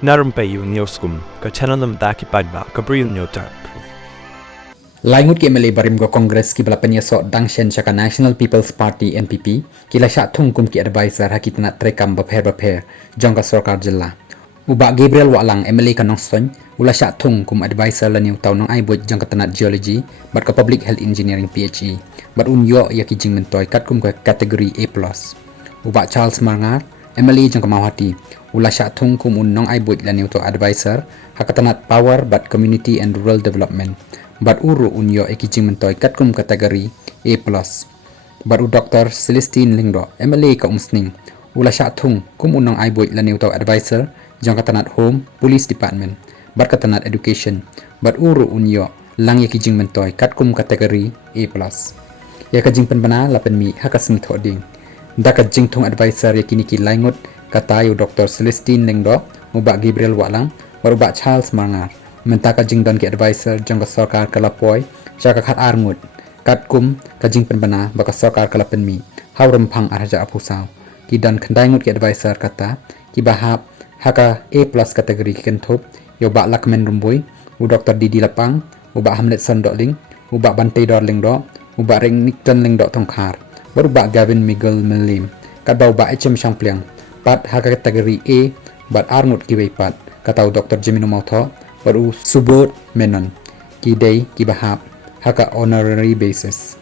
Na Rympei U ka channel ki paidbah ka Bri U Hynñiewtrep. Laingut ke MLA barim go Congress ki bala penyesok Dangshen Shaka National People's Party NPP kila syak Thung kum ki advisor hakit nak trekam berper jong ka Sorkar jela. Ubak Gabriel Walang MLA ka Nongson ula syak Thung kum advisor la niu tau nong ai buat jong ka tanat geology bat ka public health engineering PHE bat unyo ya ki jing mentoy kat kum ka kategori A+. Ubak Charles Marngar MLA jong ka Mawhati ula syak Thung kum nong ai buat la niu tau advisor hakatanat power bat community and rural development bat uru unyo ekijing mentoy kat kum kategori A+. Bat u Dr. Celestine Lingdo MLA ka Umsning ula syak Thung kum unong ai buat la niu tau advisor jong katanat home police department bat katanat education bat uru unyo lang ekijing mentoy kat kum kategori A+. Ya kajing penbana lapen mi hakasmi thoding da kajing Thung advisor yakini ki laingut katayu Dr. Celestine Lingdo ubak Gabriel Walang bat ubak Charles Marngar menta kajing don ki advisor jong ka Sorkar kalapoy jaka khat Ngut kat kum kajing penbana baka Sorkar kalapen mi hau rempang arja apusau ki don khandai ngut ki advisor kata ki bahap haka A+ kategori ki kenthop yo bak lakmen rumbui u Dr. Didi Lapang ubak Hamlet Sondokling ubak Bante Dorling do ubak Ring Nikton Ling do Tongkhar baru ubak Gavin Miguel Melim kat bau bak HM Shangpliang pat haka kategori A bat Ngut ki weipat katau Dr. Jemino Mautho baru Subot Menon ki day ki bahap haka honorary basis